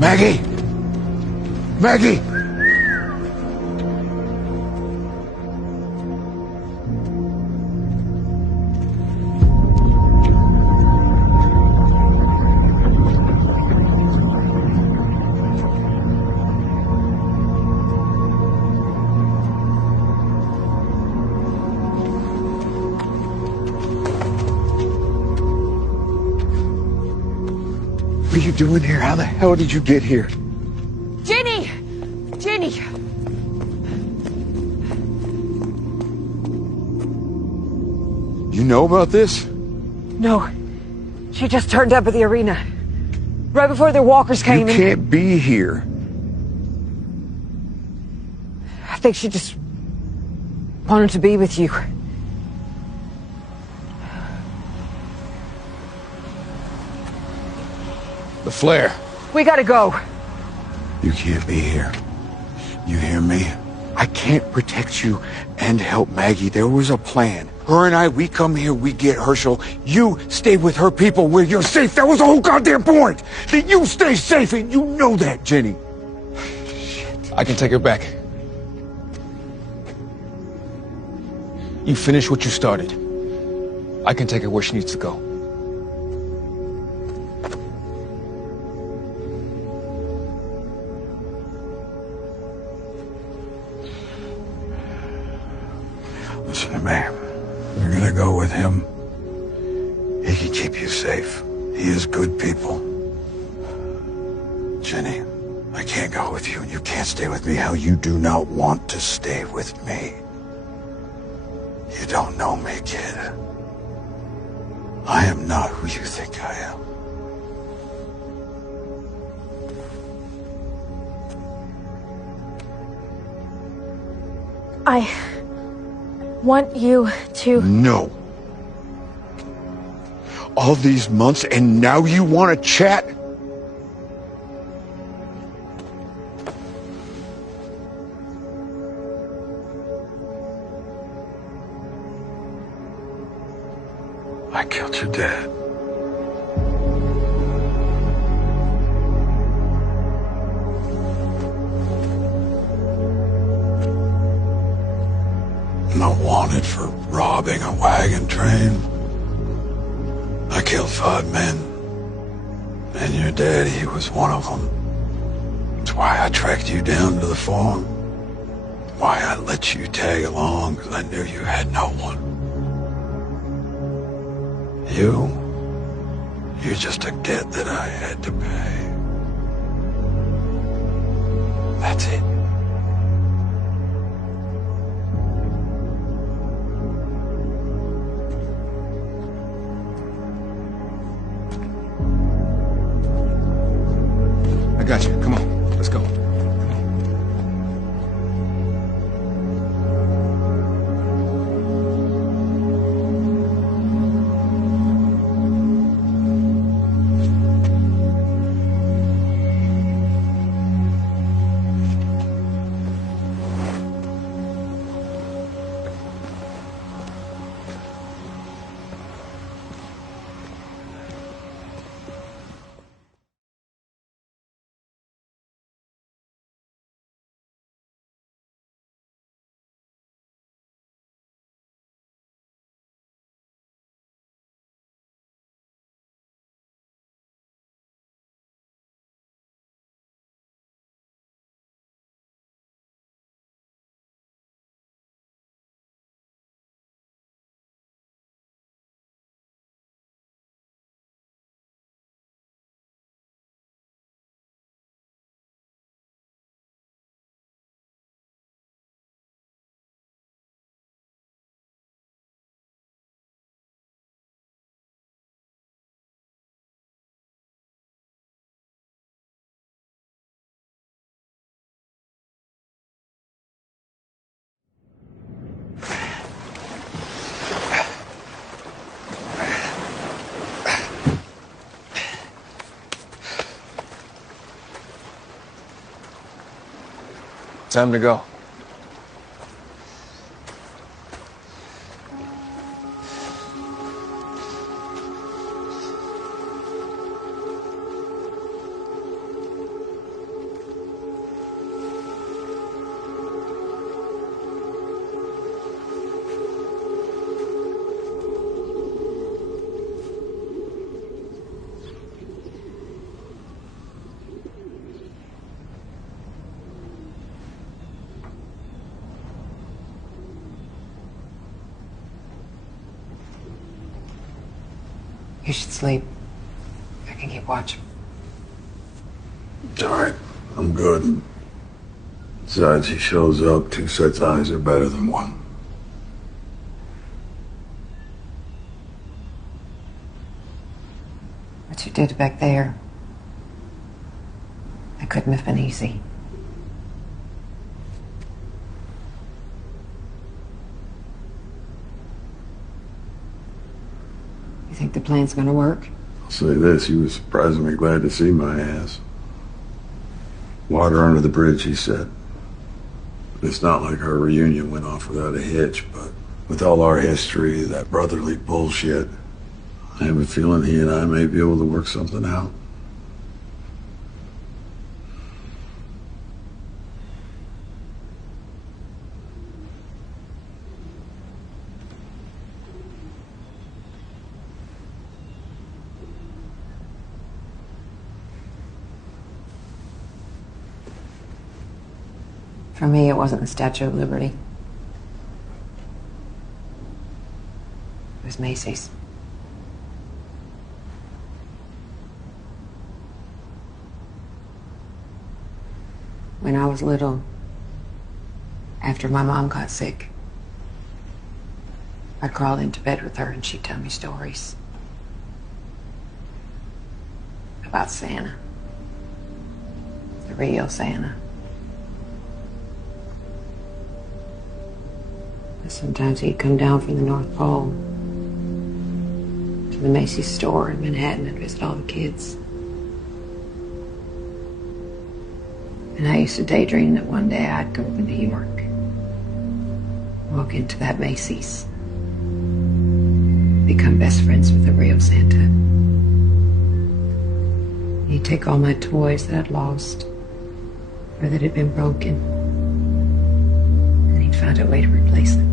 Maggie! Maggie! What are you doing here? How the hell did you get here? Jenny! Jenny! You know about this? No. She just turned up at the arena. Right before the walkers came in. You can't be here. I think she just wanted to be with you. The flare. We gotta go. You can't be here. You hear me? I can't protect you and help Maggie. There was a plan. Her and I, we come here, we get Herschel. You stay with her people where you're safe. That was the whole goddamn point. That you stay safe, and you know that, Jenny. Shit. I can take her back. You finish what you started. I can take her where she needs to go. Listen to me. You're gonna go with him. He can keep you safe. He is good people. Jenny, I can't go with you, and you can't stay with me. How you do not want to stay with me. You don't know me, kid. I am not who you think I am. I want you to... No. All these months, and now you want to chat? I killed your dad. Not wanted for robbing a wagon train. I killed 5 men. And your daddy, he was one of them. That's why I tracked you down to the farm. Why I let you tag along, because I knew you had no one. You're just a debt that I had to pay. That's it. I got you. Come on. Let's go. Time to go. You should sleep. I can keep watch. It's all right. I'm good. Besides, he shows up. Two sets of eyes are better than one. What you did back there, it couldn't have been easy. You think the plan's gonna work? I'll say this, he was surprisingly glad to see my ass. Water under the bridge, he said. It's not like our reunion went off without a hitch, but with all our history, that brotherly bullshit, I have a feeling he and I may be able to work something out. For me, it wasn't the Statue of Liberty. It was Macy's. When I was little, after my mom got sick, I'd crawl into bed with her and she'd tell me stories about Santa, the real Santa. Sometimes he'd come down from the North Pole to the Macy's store in Manhattan and visit all the kids. And I used to daydream that one day I'd go to New York, walk into that Macy's, become best friends with the real Santa. He'd take all my toys that I'd lost or that had been broken, and he'd find a way to replace them.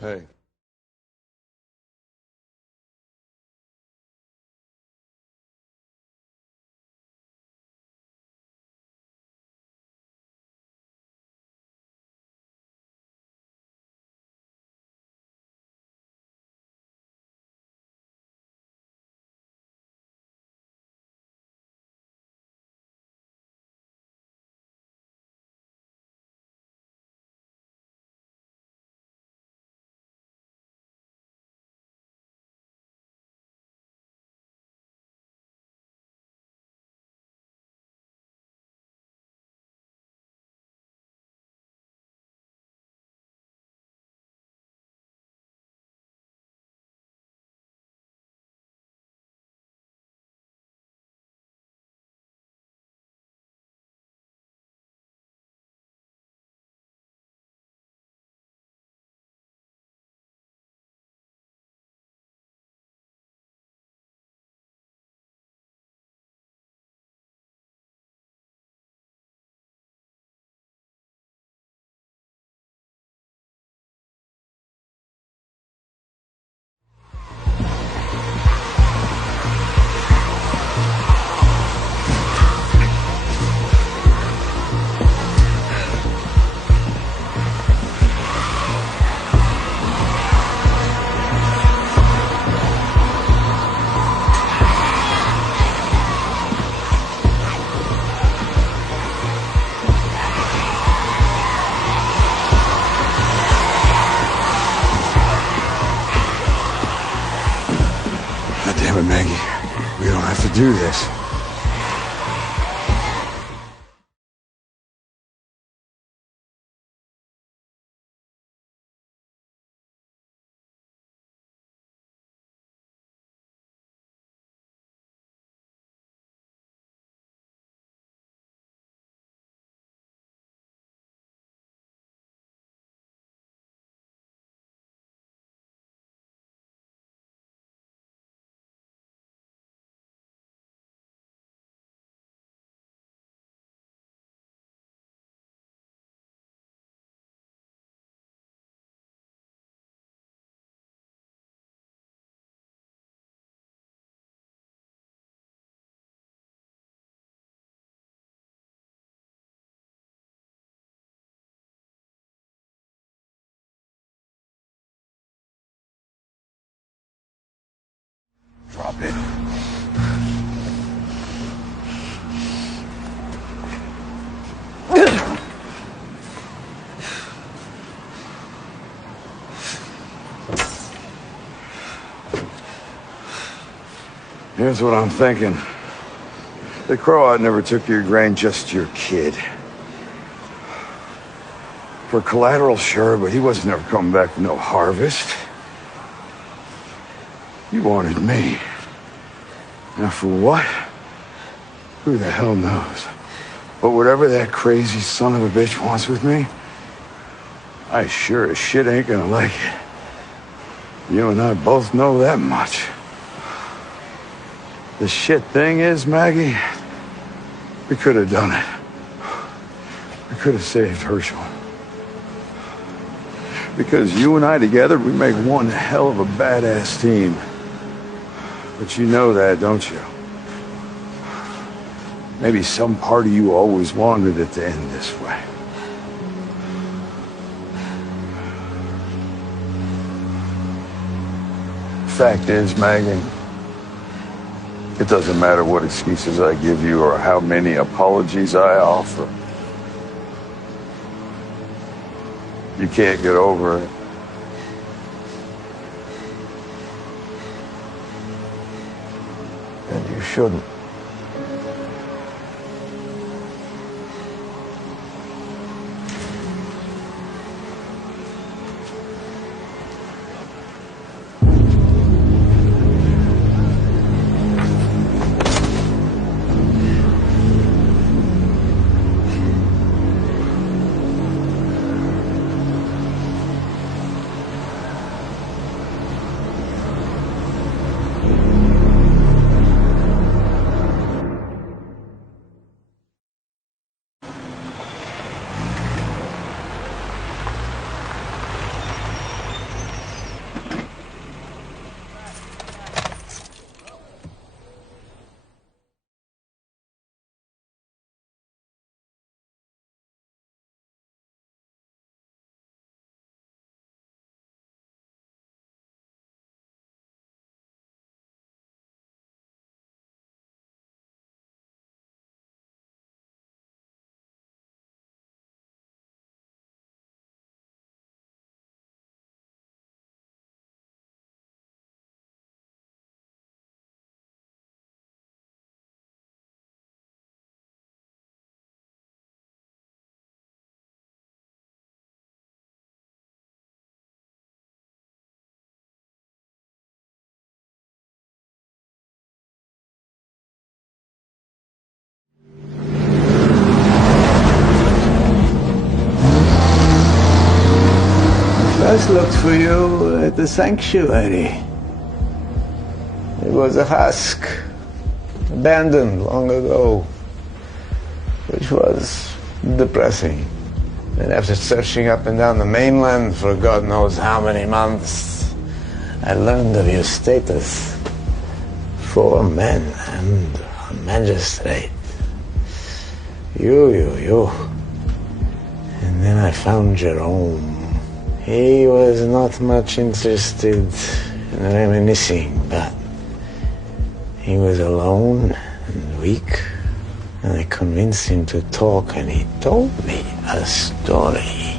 Hey. do this. Drop it. Here's what I'm thinking. The Croat never took your grain, just your kid. For collateral, sure, but he wasn't ever coming back with no harvest. You wanted me. Now for what? Who the hell knows? But whatever that crazy son of a bitch wants with me, I sure as shit ain't gonna like it. You and I both know that much. The shit thing is, Maggie, we could have done it. We could have saved Herschel. Because you and I together, we make one hell of a badass team. But you know that, don't you? Maybe some part of you always wanted it to end this way. Fact is, Megan, it doesn't matter what excuses I give you or how many apologies I offer. You can't get over it. And you shouldn't. First looked for you at the sanctuary. It was a husk, abandoned long ago, which was depressing. And after searching up and down the mainland for God knows how many months, I learned of your status. 4 men and a magistrate. You. And then I found Jerome. He was not much interested in reminiscing, but he was alone and weak, and I convinced him to talk, and he told me a story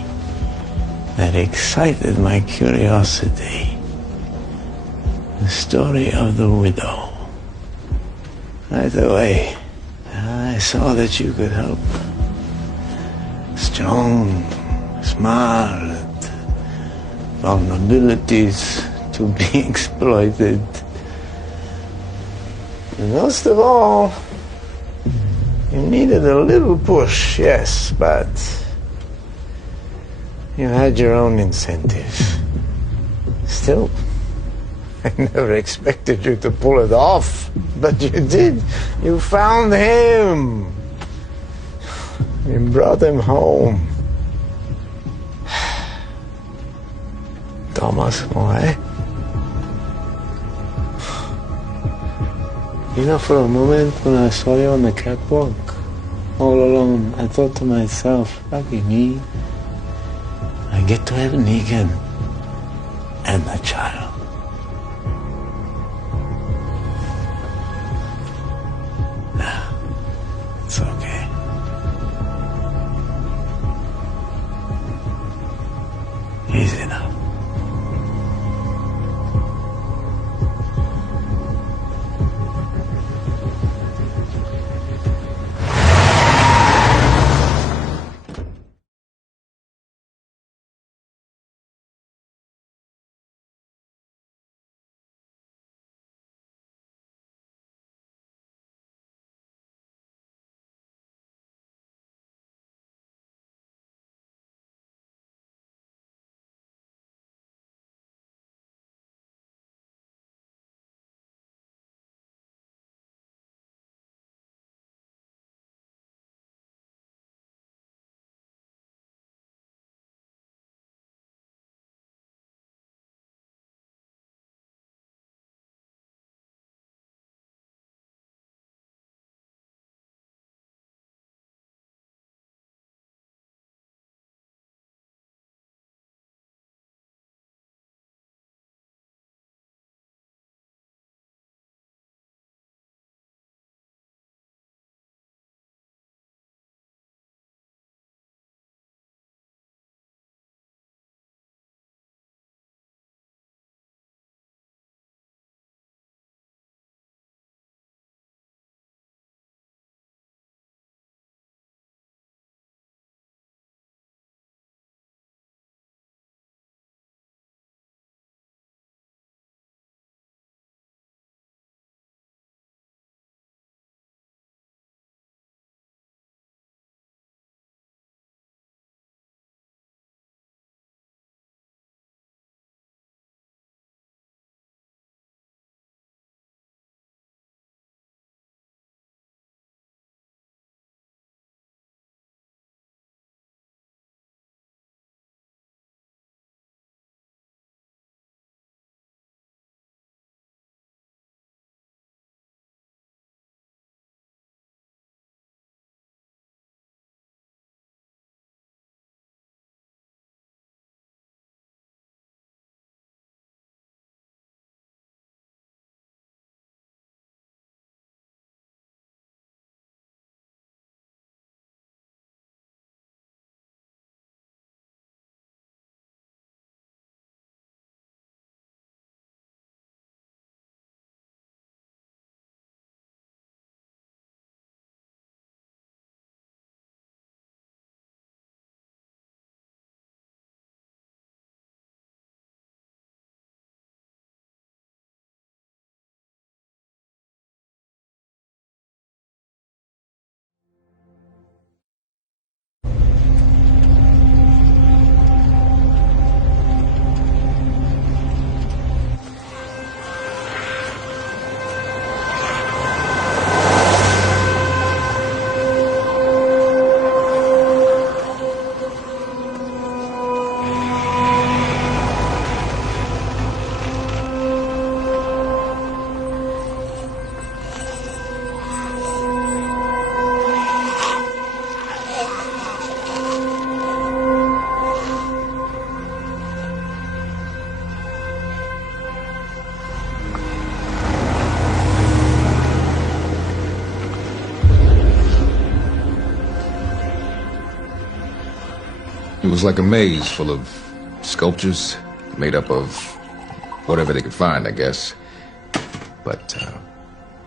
that excited my curiosity. The story of the widow. Right away, I saw that you could help. Strong, smart, vulnerabilities to be exploited. And most of all, you needed a little push, yes, but you had your own incentive. Still, I never expected you to pull it off, but you did. You found him. You brought him home. Thomas, why? You know, for a moment when I saw you on the catwalk, all alone, I thought to myself, lucky me, I get to have Negan and the child. Nah, it's okay. Easy now. It was like a maze full of sculptures made up of whatever they could find, I guess. But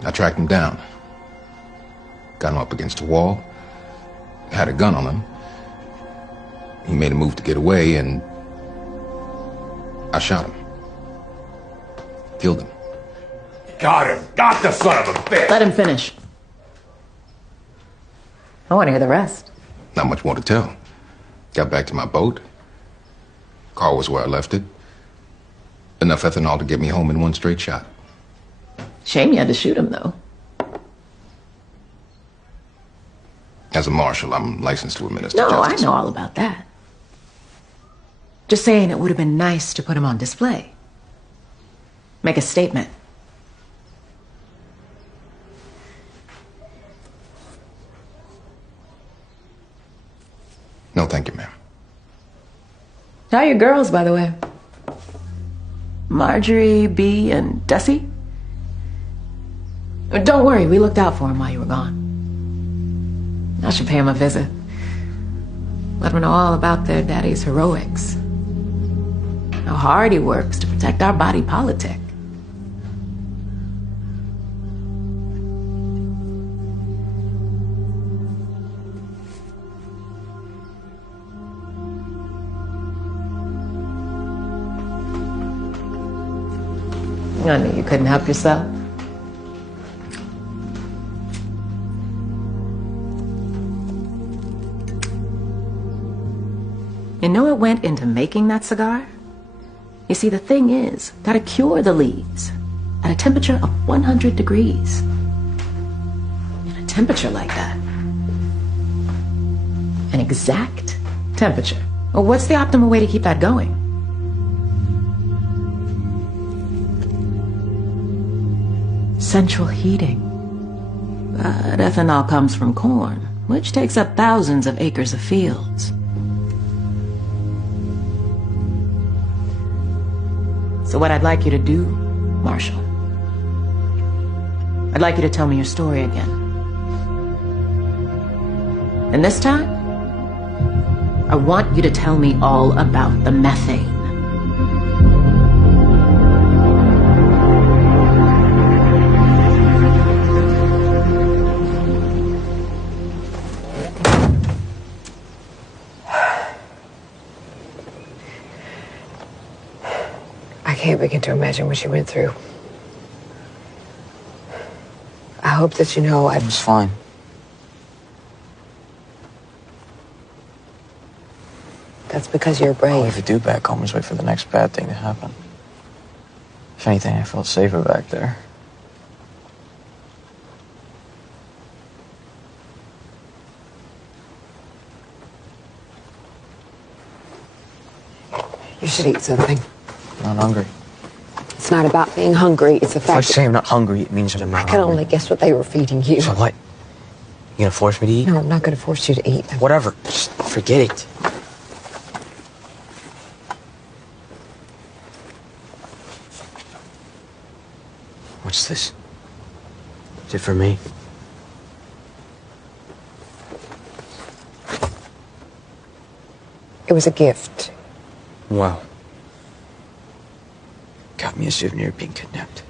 I tracked them down. got him up against the wall, had a gun on him. He made a move to get away, and I shot him. Killed him. Got him. Got the son of a bitch. Let him finish. I want to hear the rest. Not much more to tell. Got back to my boat. Car was where I left it. Enough ethanol to get me home in one straight shot. Shame you had to shoot him, though. As a marshal, I'm licensed to administer No, justice. I know all about that. Just saying it would have been nice to put him on display. Make a statement. No, thank you, ma'am. How are your girls, by the way? Marjorie, Bea, and Desi? Don't worry, we looked out for him while you were gone. I should pay him a visit. Let him know all about their daddy's heroics. How hard he works to protect our body politic. I knew you couldn't help yourself. You know what went into making that cigar? You see, the thing is, gotta cure the leaves at a temperature of 100 degrees. At a temperature like that. An exact temperature. Well, what's the optimal way to keep that going? Central heating. But ethanol comes from corn, which takes up thousands of acres of fields. So what I'd like you to do, Marshal, I'd like you to tell me your story again. And this time, I want you to tell me all about the methane. I can't begin to imagine what you went through. I hope that you know It was fine. that's because you're All we brave. could do back home was wait for the next bad thing to happen. If anything, I felt safer back there. You should eat something. I'm not hungry. It's not about being hungry. It's the If I fact that say I'm not hungry, it means that I'm I not can hungry. only guess what they were feeding you. So what? You gonna force me to eat? No, I'm not going to force you to eat. Whatever. Just forget it. What's this? Is it for me? It was a gift. Wow. Got me a souvenir of being kidnapped.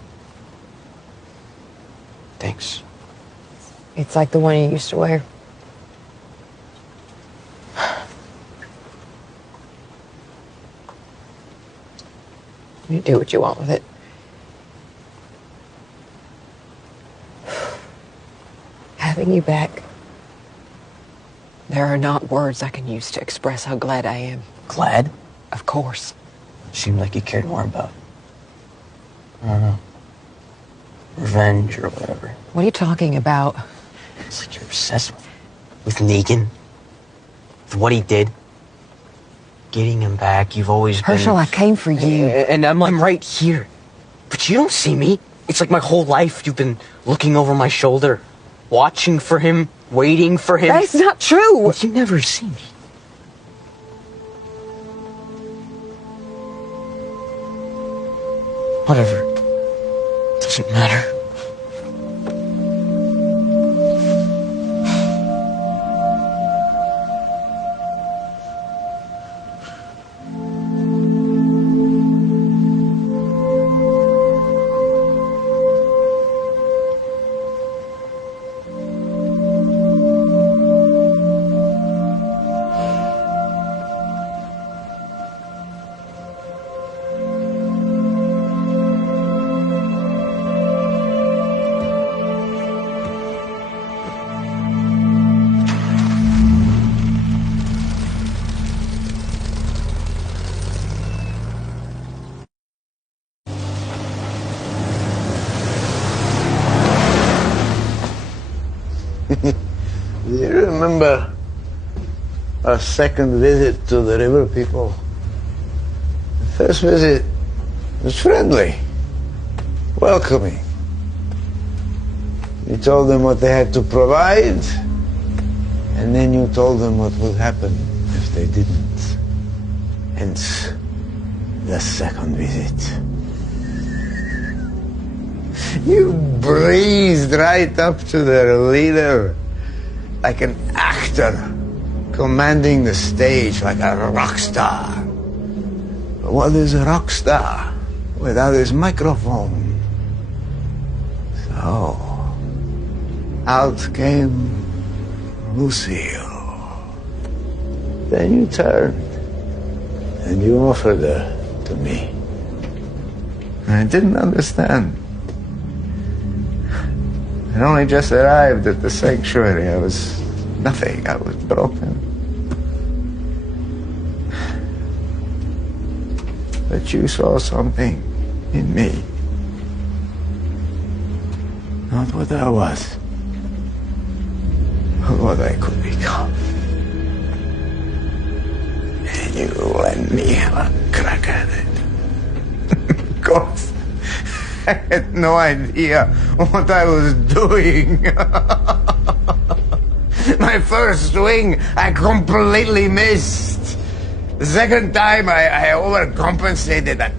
Thanks. It's like the one you used to wear. You do what you want with it. Having you back, there are not words I can use to express how glad I am. Glad? Of course. Seemed like you cared more about, I don't know, revenge or whatever. What are you talking about? It's like you're obsessed with Negan. With what he did. Getting him back, you've always been... Herschel, I came for you. And I'm right here. But you don't see me. It's like my whole life you've been looking over my shoulder, watching for him, waiting for him. That's not true. You never see me. Whatever. Doesn't matter. remember our second visit to the river people. The first visit was friendly, welcoming. You told them what they had to provide, and then you told them what would happen if they didn't. Hence, the second visit. You breezed right up to their leader like an actor commanding the stage, like a rock star. But what is a rock star without his microphone? So, out came Lucille. Then you turned and you offered her to me. I didn't understand. I only just arrived at the sanctuary. I was nothing. I was broken. But you saw something in me. Not what I was, but what I could become. And you let me have a crack at it. Of course, I had no idea what I was doing. My first swing, I completely missed. The second time, I overcompensated. I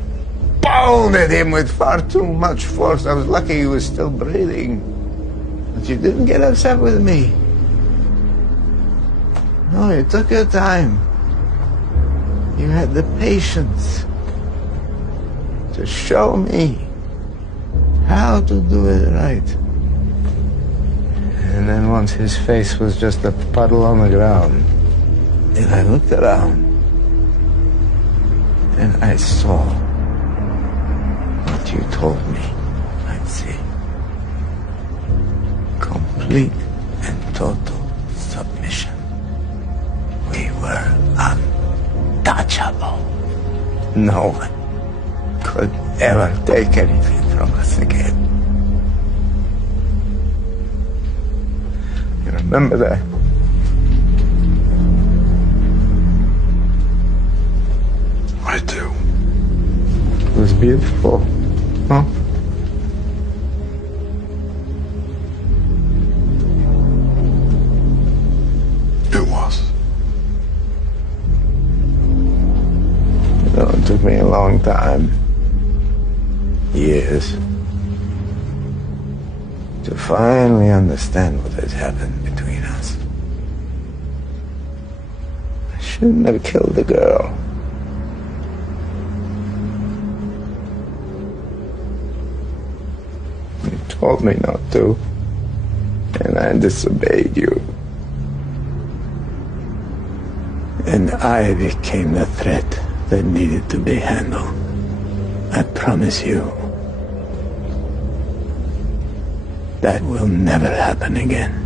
pounded him with far too much force. I was lucky he was still breathing. But you didn't get upset with me. No, you took your time. You had the patience to show me how to do it right. And then once his face was just a puddle on the ground, and I looked around, and I saw what you told me I'd see. Complete and total submission. We were untouchable. No one could ever take anything from us again. You remember that? I do. It was beautiful, huh? It was. You know, it took me a long time, years, to finally understand what had happened between us. I shouldn't have killed the girl. You told me not to, and I disobeyed you. And I became the threat that needed to be handled. I promise you, that will never happen again.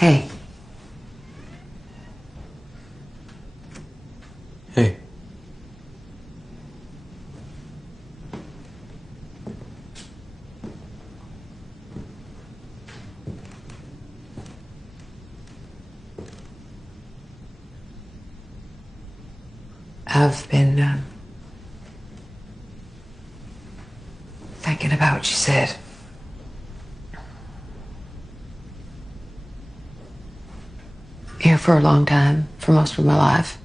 Hey. Hey. I've been thinking about what you said. Here for a long time, for most of my life,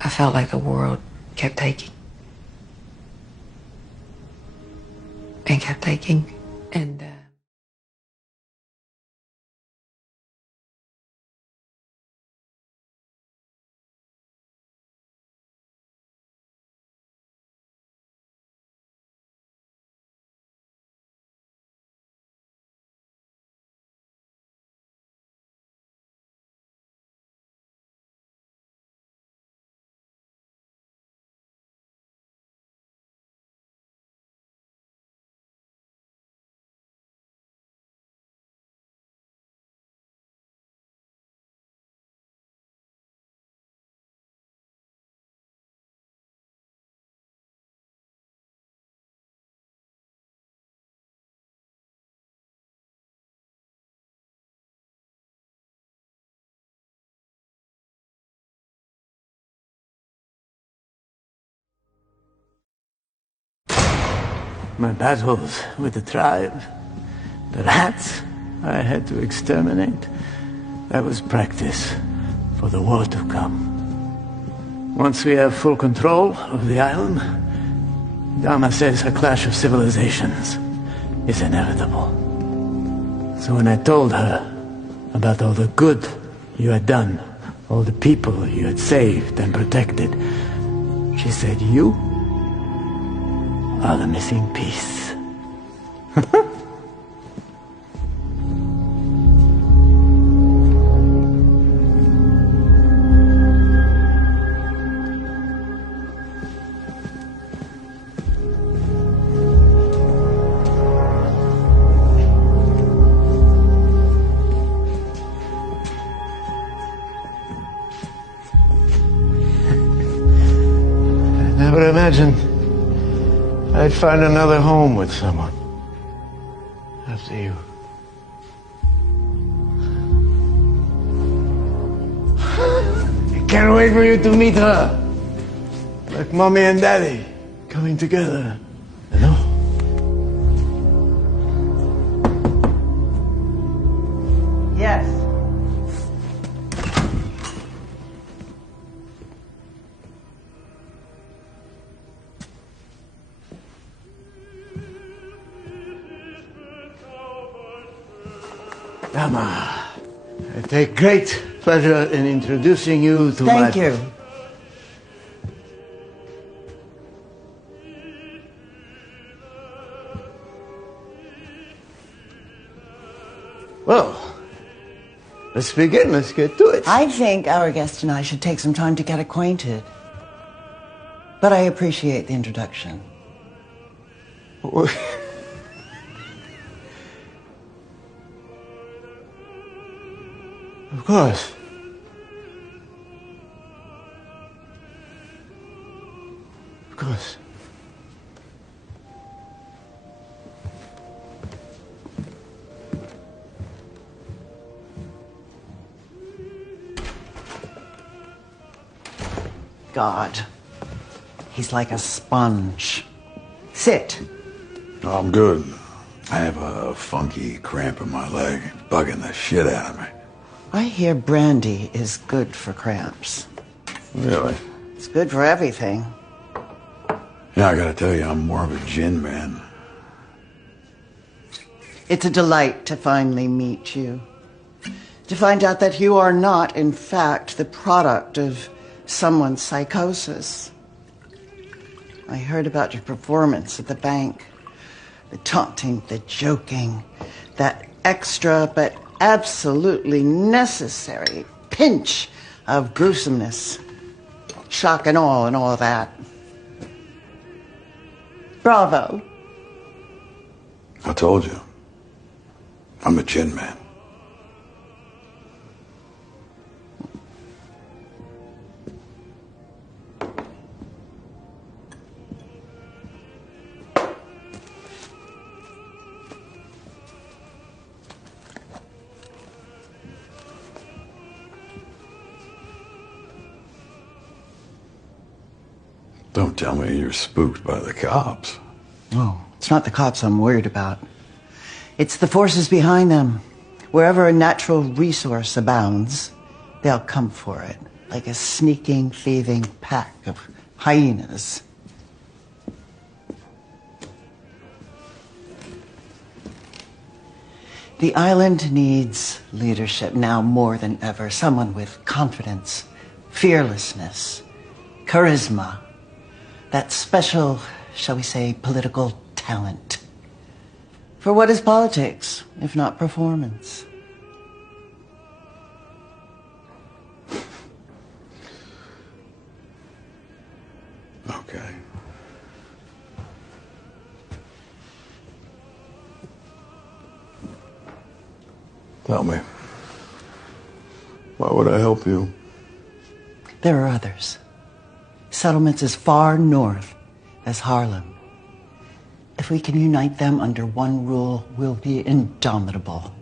I felt like the world kept taking. And kept taking. And, My battles with the tribe, the rats I had to exterminate, that was practice for the war to come. Once we have full control of the island, Dama says a clash of civilizations is inevitable. So when I told her about all the good you had done, all the people you had saved and protected, she said, "You are the missing piece." I never imagined I'd find another home with someone after you. I can't wait for you to meet her. Like Mommy and Daddy coming together, you know? Yes. Dama, I take great pleasure in introducing you to my... Thank you. Well, let's begin. Let's get to it. I think our guest and I should take some time to get acquainted. But I appreciate the introduction. Of course. Of course. God. He's like a sponge. Sit. I'm good. I have a funky cramp in my leg, bugging the shit out of me. I hear brandy is good for cramps. Really? It's good for everything. Yeah, I gotta tell you, I'm more of a gin man. It's a delight to finally meet you. To find out that you are not, in fact, the product of someone's psychosis. I heard about your performance at the bank. The taunting, the joking, that extra but absolutely necessary pinch of gruesomeness. Shock and awe and all that. Bravo. I told you. I'm a gin man. Don't tell me you're spooked by the cops. Oh, it's not the cops I'm worried about. It's the forces behind them. Wherever a natural resource abounds, they'll come for it, like a sneaking, thieving pack of hyenas. The island needs leadership now more than ever. Someone with confidence, fearlessness, charisma, that special, shall we say, political talent. For what is politics, if not performance? Okay. Tell me, why would I help you? There are others. Settlements as far north as Harlem. If we can unite them under one rule, we'll be indomitable.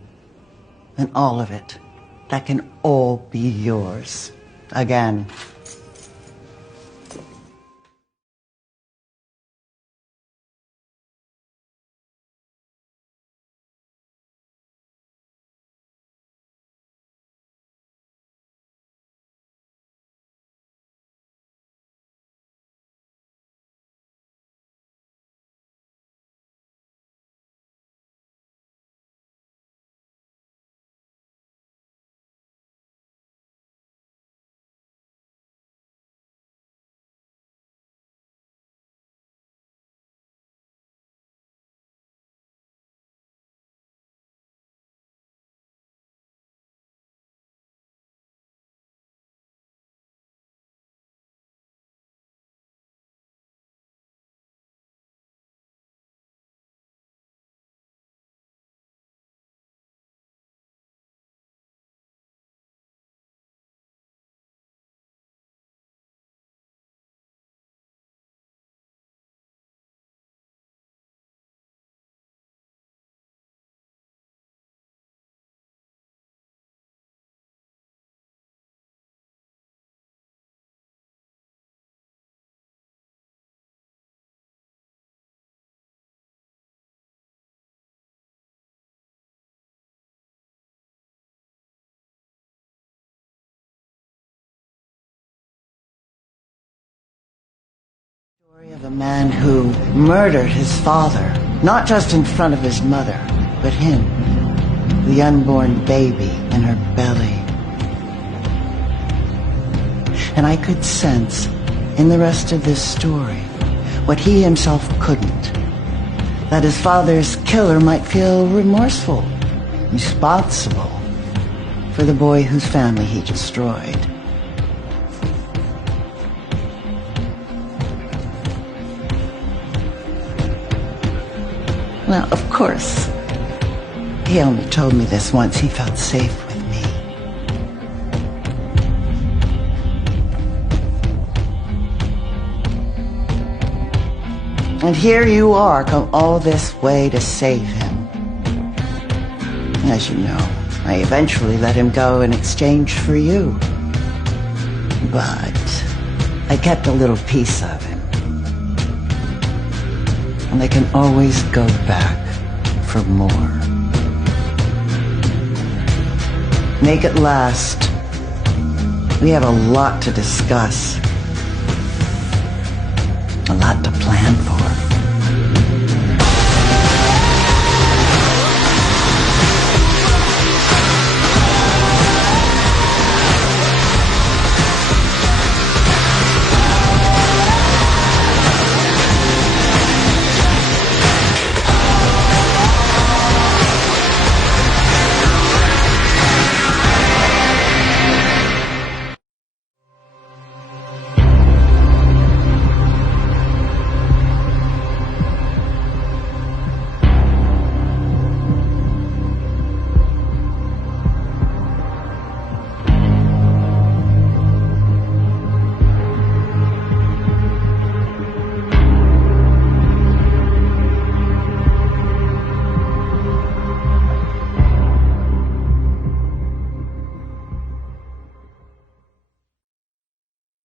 And all of it, that can all be yours. Again. Of a man who murdered his father, not just in front of his mother, but him, the unborn baby in her belly. And I could sense in the rest of this story what he himself couldn't. That his father's killer might feel remorseful, responsible for the boy whose family he destroyed. Now, of course, he only told me this once he felt safe with me. And here you are, come all this way to save him. As you know, I eventually let him go in exchange for you. But I kept a little piece of him. And they can always go back for more. Make it last. We have a lot to discuss. A lot to plan for.